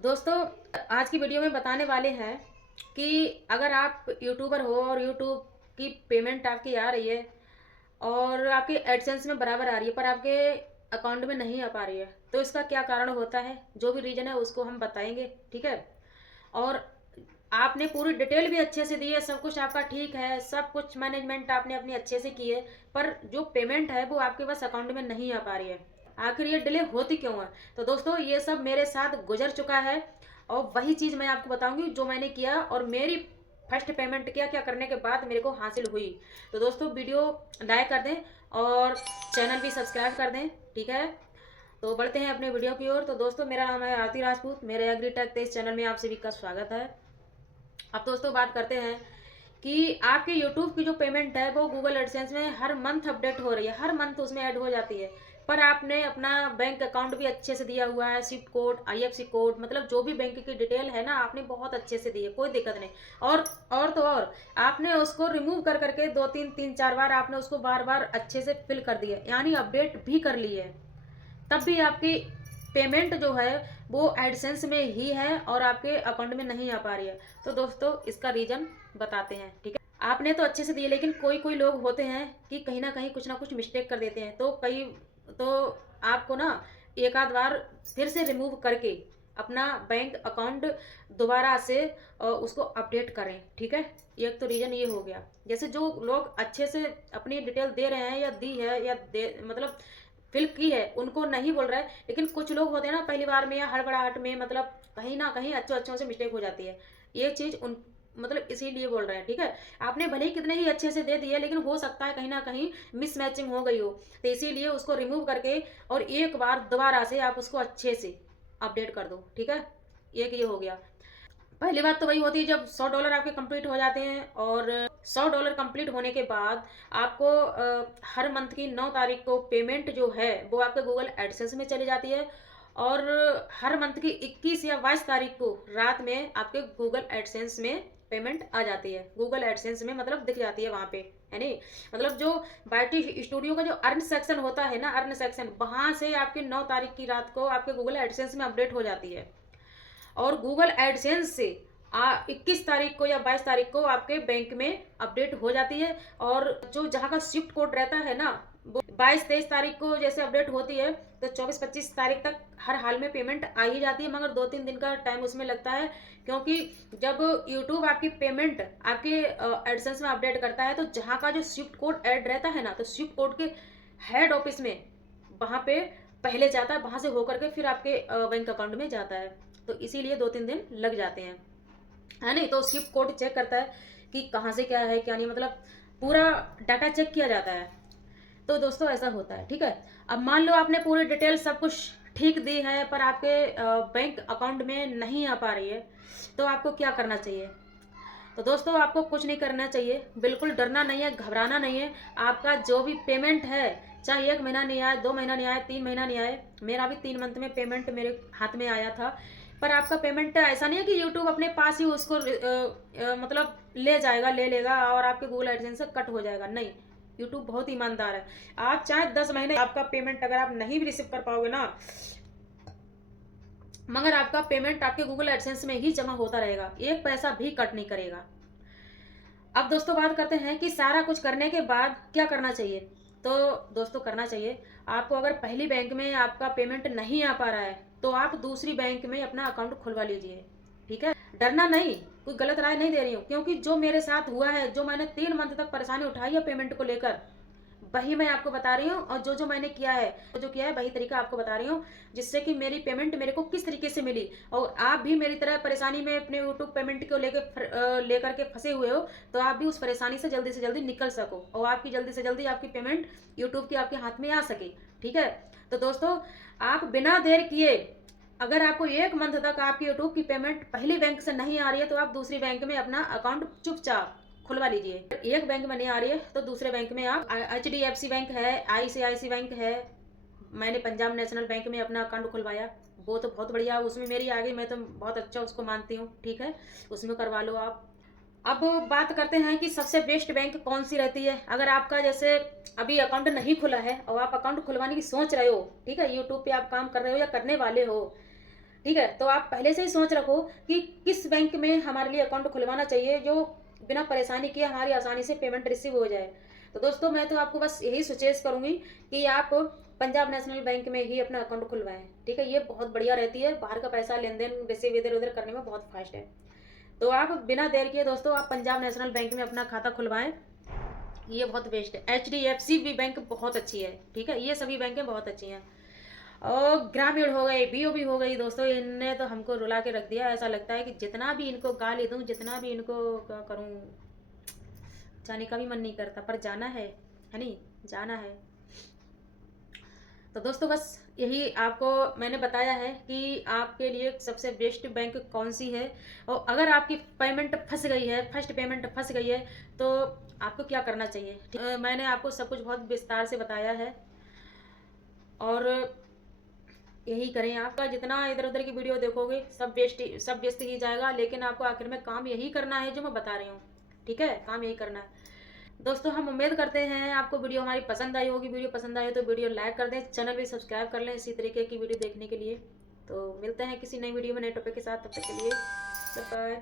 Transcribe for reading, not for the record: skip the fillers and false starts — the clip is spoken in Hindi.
दोस्तों, आज की वीडियो में बताने वाले हैं कि अगर आप यूट्यूबर हो और यूट्यूब की पेमेंट आपकी आ रही है और आपके एडसेंस में बराबर आ रही है पर आपके अकाउंट में नहीं आ पा रही है, तो इसका क्या कारण होता है। जो भी रीज़न है उसको हम बताएंगे, ठीक है। और आपने पूरी डिटेल भी अच्छे से दी है, सब कुछ आपका ठीक है, सब कुछ मैनेजमेंट आपने अपनी अच्छे से की है, पर जो पेमेंट है वो आपके पास अकाउंट में नहीं आ पा रही है। आखिर ये डिले होती क्यों है। तो दोस्तों, ये सब मेरे साथ गुजर चुका है और वही चीज़ मैं आपको बताऊंगी जो मैंने किया और मेरी फर्स्ट पेमेंट क्या क्या करने के बाद मेरे को हासिल हुई। तो दोस्तों, वीडियो लाइक कर दें और चैनल भी सब्सक्राइब कर दें, ठीक है। तो बढ़ते हैं अपने वीडियो की ओर। तो दोस्तों, मेरा नाम है आरती राजपूत, मेरे एग्रीटेक 23 चैनल में आप सभी का स्वागत है। अब दोस्तों बात करते हैं कि आपके यूट्यूब की जो पेमेंट है वो गूगल एडसेंस में हर मंथ अपडेट हो रही है, हर मंथ उसमें ऐड हो जाती है। पर आपने अपना बैंक अकाउंट भी अच्छे से दिया हुआ है, स्विफ्ट कोड, आईएफएससी कोड, मतलब जो भी बैंक की डिटेल है ना, आपने बहुत अच्छे से दी है, कोई दिक्कत नहीं। और तो और आपने उसको रिमूव कर करके दो तीन तीन चार बार आपने उसको बार बार अच्छे से फिल कर दिया, यानी अपडेट भी कर ली है। तब भी आपकी पेमेंट जो है वो एडसेंस में ही है और आपके अकाउंट में नहीं आ पा रही है। तो दोस्तों, इसका रीज़न बताते हैं, ठीक है। आपने तो अच्छे से दिए, लेकिन कोई कोई लोग होते हैं कि कहीं ना कुछ मिस्टेक कर देते हैं, तो आपको ना एक आध बार फिर से रिमूव करके अपना बैंक अकाउंट दोबारा से उसको अपडेट करें, ठीक है। एक तो रीज़न ये हो गया। जैसे जो लोग अच्छे से अपनी डिटेल दे रहे हैं या दी है या दे मतलब फिल की है, उनको नहीं बोल रहा है, लेकिन कुछ लोग होते हैं ना पहली बार में या हड़बड़ाहट में, मतलब कहीं ना कहीं अच्छों अच्छों से मिस्टेक हो जाती है। ये चीज़ उन मतलब इसीलिए बोल रहे हैं, ठीक है। आपने भले ही कितने ही अच्छे से दे दिए, लेकिन हो सकता है कहीं ना कहीं मिसमैचिंग हो गई हो, तो इसीलिए उसको रिमूव करके और एक बार दोबारा से आप उसको अच्छे से अपडेट कर दो, ठीक है। एक ये हो गया। पहली बात तो वही होती है जब $100 आपके कंप्लीट हो जाते हैं, और $100 कंप्लीट होने के बाद आपको हर मंथ की 9 तारीख को पेमेंट जो है वो आपके गूगल एडसेंस में चली जाती है। और हर मंथ की 21 या 22 तारीख को रात में आपके गूगल एडसेंस में पेमेंट आ जाती है। गूगल एडसेंस में मतलब दिख जाती है वहाँ पे, है नहीं। मतलब जो बाइटी स्टूडियो का जो अर्न सेक्शन होता है ना, अर्न सेक्शन, वहाँ से आपकी 9 तारीख की रात को आपके गूगल एडसेंस में अपडेट हो जाती है। और गूगल एडसेंस से 21 तारीख को या 22 तारीख को आपके बैंक में अपडेट हो जाती है। और जो जहाँ का स्विफ्ट कोड रहता है ना, वो 22-23 तारीख को जैसे अपडेट होती है, तो 24-25 तारीख तक हर हाल में पेमेंट आ ही जाती है, मगर 2-3 दिन का टाइम उसमें लगता है। क्योंकि जब यूट्यूब आपकी पेमेंट आपके एडसेंस में अपडेट करता है, तो जहाँ का जो स्विफ्ट कोड ऐड रहता है ना, तो स्विफ्ट कोड के हेड ऑफिस में वहाँ पे पहले जाता है, वहाँ से होकर के फिर आपके बैंक अकाउंट में जाता है। तो इसीलिए 2-3 दिन लग जाते हैं, है नहीं। तो स्विफ्ट कोड चेक करता है कि कहाँ से क्या है क्या नहीं, मतलब पूरा डाटा चेक किया जाता है। तो दोस्तों ऐसा होता है, ठीक है। अब मान लो आपने पूरी डिटेल सब कुछ ठीक दी है, पर आपके बैंक अकाउंट में नहीं आ पा रही है, तो आपको क्या करना चाहिए। तो दोस्तों, आपको कुछ नहीं करना चाहिए, बिल्कुल डरना नहीं है, घबराना नहीं है। आपका जो भी पेमेंट है, चाहे 1 महीना नहीं आए, 2 महीना नहीं आए, 3 महीना नहीं आए, मेरा भी 3 मंथ में पेमेंट मेरे हाथ में आया था। पर आपका पेमेंट ऐसा नहीं है कि यूट्यूब अपने पास ही उसको मतलब ले जाएगा, ले लेगा और आपके गूगल एडसेंस से कट हो जाएगा, नहीं। यूट्यूब बहुत ईमानदार है। आप चाहे 10 महीने आपका पेमेंट अगर आप नहीं भी रिसीव कर पाओगे ना, मगर आपका पेमेंट आपके गूगल एडसेंस में ही जमा होता रहेगा, एक पैसा भी कट नहीं करेगा। अब दोस्तों बात करते हैं कि सारा कुछ करने के बाद क्या करना चाहिए। तो दोस्तों, करना चाहिए आपको, अगर पहली बैंक में आपका पेमेंट नहीं आ पा रहा है, तो आप दूसरी बैंक में अपना अकाउंट खुलवा लीजिए, ठीक है। डरना नहीं, कोई गलत राय नहीं दे रही हूँ, क्योंकि जो मेरे साथ हुआ है, जो मैंने 3 मंथ तक परेशानी उठाई है पेमेंट को लेकर, वही मैं आपको बता रही हूँ। और जो मैंने किया है, जो किया है वही तरीका आपको बता रही हूँ, जिससे कि मेरी पेमेंट मेरे को किस तरीके से मिली। और आप भी मेरी तरह परेशानी में अपने यूट्यूब पेमेंट को लेकर के फंसे हुए हो, तो आप भी उस परेशानी से जल्दी निकल सको और आपकी जल्दी से जल्दी आपकी पेमेंट यूट्यूब की आपके हाथ में आ सके, ठीक है। तो दोस्तों, आप बिना देर किए, अगर आपको 1 मंथ तक आपकी यूट्यूब की पेमेंट पहली बैंक से नहीं आ रही है, तो आप दूसरी बैंक में अपना अकाउंट चुपचाप खुलवा लीजिए। एक बैंक में नहीं आ रही है तो दूसरे बैंक में आप, HDFC बैंक है, ICICI बैंक है, मैंने पंजाब नेशनल बैंक में अपना अकाउंट खुलवाया, वो तो बहुत बढ़िया, उसमें मेरी आ गई, मैं तो बहुत अच्छा उसको मानती हूँ, ठीक है। उसमें करवा लो आप। अब बात करते हैं कि सबसे बेस्ट बैंक कौन सी रहती है। अगर आपका जैसे अभी अकाउंट नहीं खुला है और आप अकाउंट खुलवाने की सोच रहे हो, ठीक है, यूट्यूब पे आप काम कर रहे हो या करने वाले हो, ठीक है, तो आप पहले से ही सोच रखो कि किस बैंक में हमारे लिए अकाउंट खुलवाना चाहिए जो बिना परेशानी किए हमारी आसानी से पेमेंट रिसीव हो जाए। तो दोस्तों मैं तो आपको बस यही सजेस्ट करूंगी कि आप पंजाब नेशनल बैंक में ही अपना अकाउंट खुलवाएं। ठीक है, ये बहुत बढ़िया रहती है, बाहर का पैसा लेन देन रिसीव इधर उधर करने में बहुत फास्ट है। तो आप बिना देर किए दोस्तों आप पंजाब नेशनल बैंक में अपना खाता खुलवाएं, ये बहुत बेस्ट है। HDFC भी बैंक बहुत अच्छी है। ठीक है, ये सभी बैंकें बहुत अच्छी हैं। और ग्रामीण हो गए, BOB हो गई दोस्तों, इनने तो हमको रुला के रख दिया। ऐसा लगता है कि जितना भी इनको गाली दूं, जितना भी इनको क्या करूं, जाने का भी मन नहीं करता, पर जाना है नहीं, जाना है। तो दोस्तों बस यही आपको मैंने बताया है कि आपके लिए सबसे बेस्ट बैंक कौन सी है, और अगर आपकी पेमेंट फंस गई है, फर्स्ट पेमेंट फंस गई है, तो आपको क्या करना चाहिए। मैंने आपको सब कुछ बहुत विस्तार से बताया है, और यही करें। आपका जितना इधर उधर की वीडियो देखोगे सब वेस्ट ही जाएगा, लेकिन आपको आखिर में काम यही करना है जो मैं बता रही हूँ। ठीक है, काम यही करना है। दोस्तों हम उम्मीद करते हैं आपको वीडियो हमारी पसंद आई होगी। वीडियो पसंद आई हो तो वीडियो लाइक कर दें, चैनल भी सब्सक्राइब कर लें इसी तरीके की वीडियो देखने के लिए। तो मिलते हैं किसी नई वीडियो में नए टॉपिक के साथ, तब तक के लिए बाय।